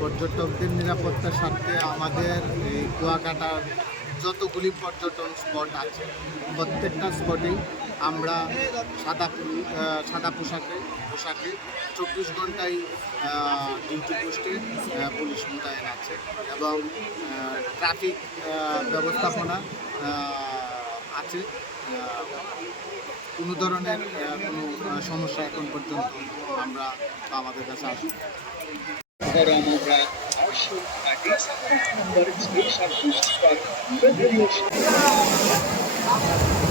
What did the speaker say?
পর্যটকদের নিরাপত্তার স্বার্থে আমাদের এই কুয়াকাটার যতগুলি পর্যটন স্পট আছে প্রত্যেকটা স্পটেই আমরা সাদা পোশাকে 24 ঘন্টায় ডিউটি পোস্টে পুলিশ মোতায়েন আছে এবং ট্রাফিক ব্যবস্থাপনা আছে। কোনো ধরনের কোনো সমস্যা এখন পর্যন্ত আমরা আমাদের কাছে আসি। Number is 8